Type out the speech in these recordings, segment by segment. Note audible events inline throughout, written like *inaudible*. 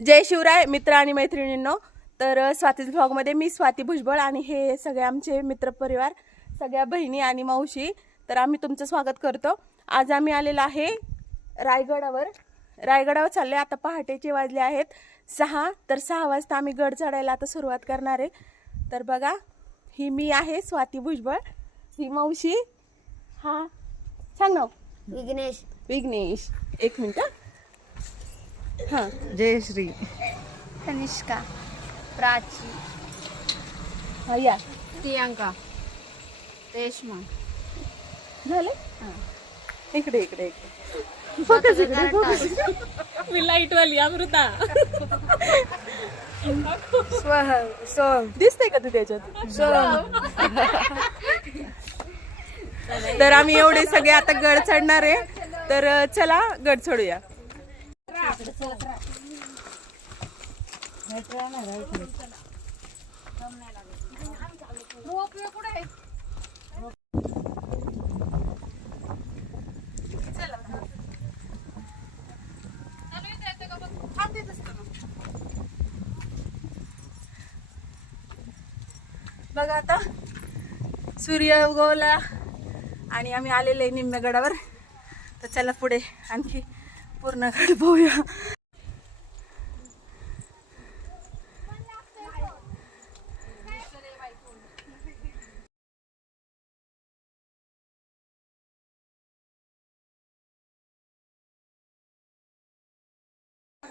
जय शिवराय मित्र आणि मैत्रिणींनो. तर स्वातीज ब्लॉगमध्ये मी स्वाती भुजबळ आणि हे सगळे आमचे मित्रपरिवार सगळ्या बहिणी आणि मावशी. तर आम्ही तुमचं स्वागत करतो. आज आम्ही आलेलो आहे रायगडावर. रायगडावर चालले आता पहाटेचे वाजले आहेत सहा. तर सहा वाजता आम्ही गड चढायला आता सुरुवात करणार आहे. तर बघा ही मी आहे स्वाती भुजबळ. ही मावशी. हा. सांग ना विघ्नेश. विघ्नेश. एक मिनिट. हां. जय श्री. कनिष्का प्राची हा या प्रियांका रेश्मा. झाले? इकडे इकडे इकडे. इकडे focus. मी लाइट वाली अमृता सोम दिसते का तू त्याच्यात? तर आम्ही एवढे सगळे आता गड चढणार आहे. तर अ, चला गड चढूया बघा आता सूर्य उगवला आणि आम्ही आलेले निम्म्या गडावर तर चला पुढे आणखी पूर्ण गड पाहूया.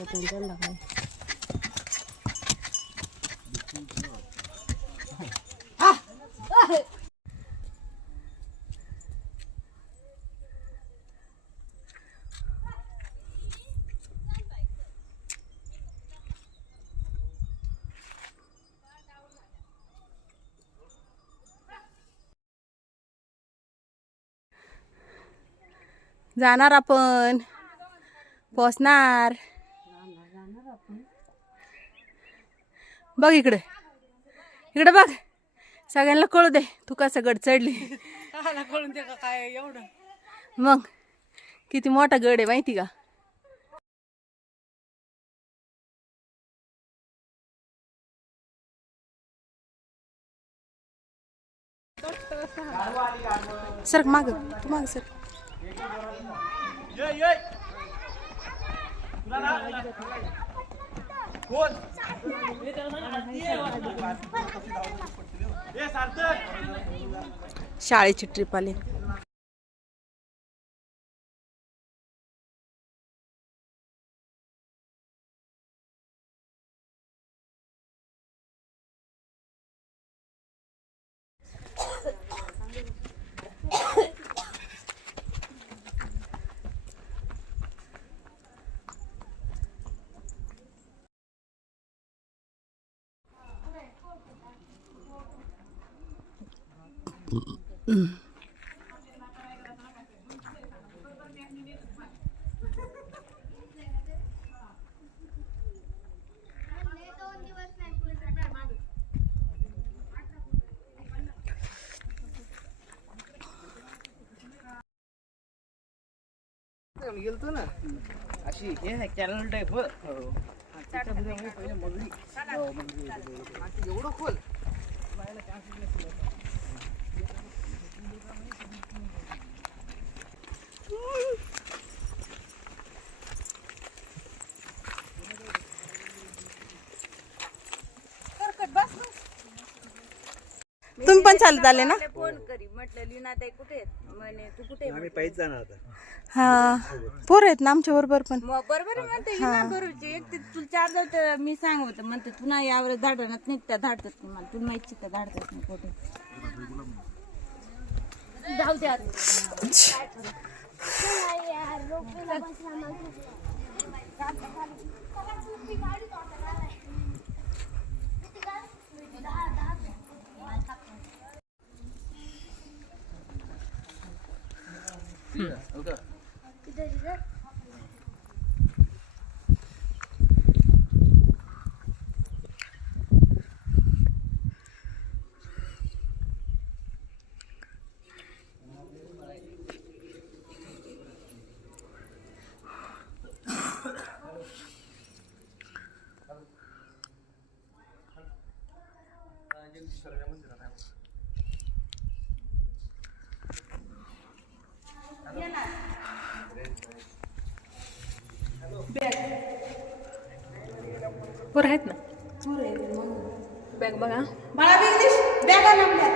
रे लपलो जाणार आपण. पोचणार बघ इकडे. इकडे बघ. सगळ्यांना कळू दे तू कसं गड चढली कळून ते काय एवढं? मग किती मोठा गड आहे माहिती का? सर माग. तू माग सर. शाळेची ट्रिप आली. गेलतो ना अशी हे कॅनल टाईप हो, एवढं खोल चालत आले ना? फोन करी. म्हटलं लीना ताई कुठे आहेत? म्हणे तू कुठे आम्ही पायीच जाणार आता. हा. पोर आहेत ना आमच्या बरोबर पण. मग बरोबर आहे म्हणते लीना बरोबर एक ते तुला चार जाऊ तर मी सांग होतं म्हणते पुन्हा यावर धाडणत नाही त्या धाडतात नाही मला तुला माहिती त्या धाडतात नाही कुठे. जाऊ द्या *laughs* Gracias. पोर आहेत ना? बॅग बघा. बिगदीश बॅग आपल्या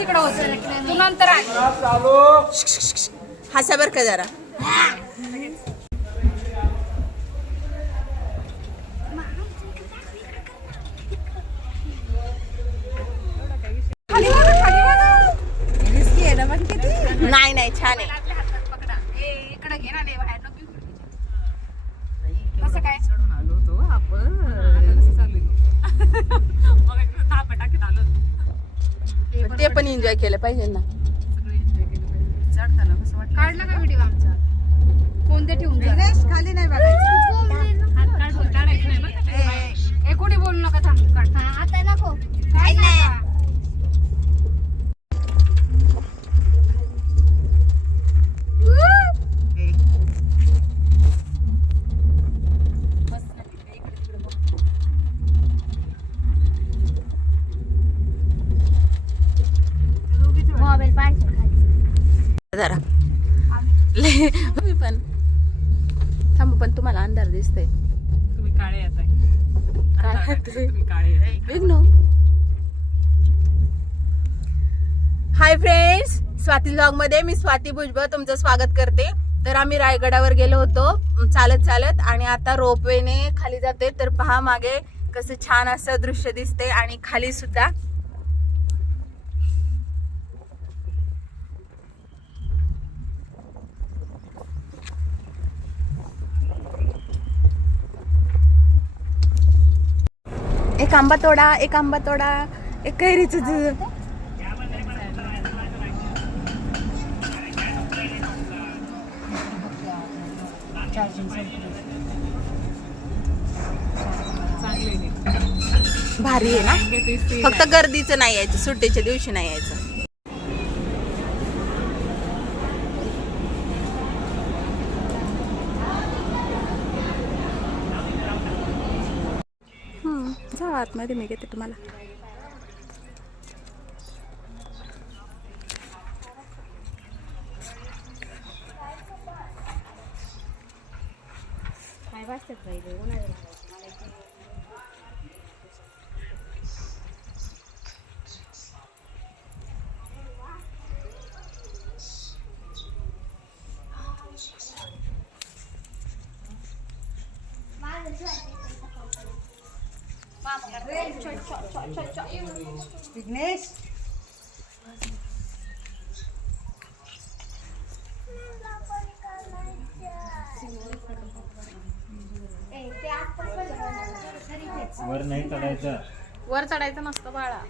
तिकडं होत. तू नंतर हसा बर का जरा *laughs* नाही नाही छान आहे इकडे घे ना बाहेर कसं काय पण एन्जॉय केलं पाहिजे ना. काढला का व्हिडिओ आमचा? कोणते ठेवून खाली नाही कोणी बोलू नका थांब काढ. आता नको. काय नाही मोबाईल पाहिजे जरा ले- मी पण थांब पण तुम्हाला अंधार दिसतंय तुम्ही काळे येत हाय फ्रेंड्स स्वाती ब्लॉगमध्ये मी स्वाती भुजबळ तुमचं स्वागत करते. तर आम्ही रायगडावर गेलो होतो. चालत चालत आणि आता रोपवेने खाली जाते. तर पहा मागे कसं छान असं दृश्य दिसते आणि खाली सुद्धा. एक आंबा तोडा एक आंबा तोडा एक कैरीच भारी आहे ना? फक्त गर्दीचं नाही यायचं सुट्टीच्या दिवशी नाही यायचं. आतमध्ये मी घेते तुम्हाला. काय वाजतात पाहिजे उन्हाळ्यात विघ्नेश वर नाही चढायचं. वर चढायचं नसतं बाळा.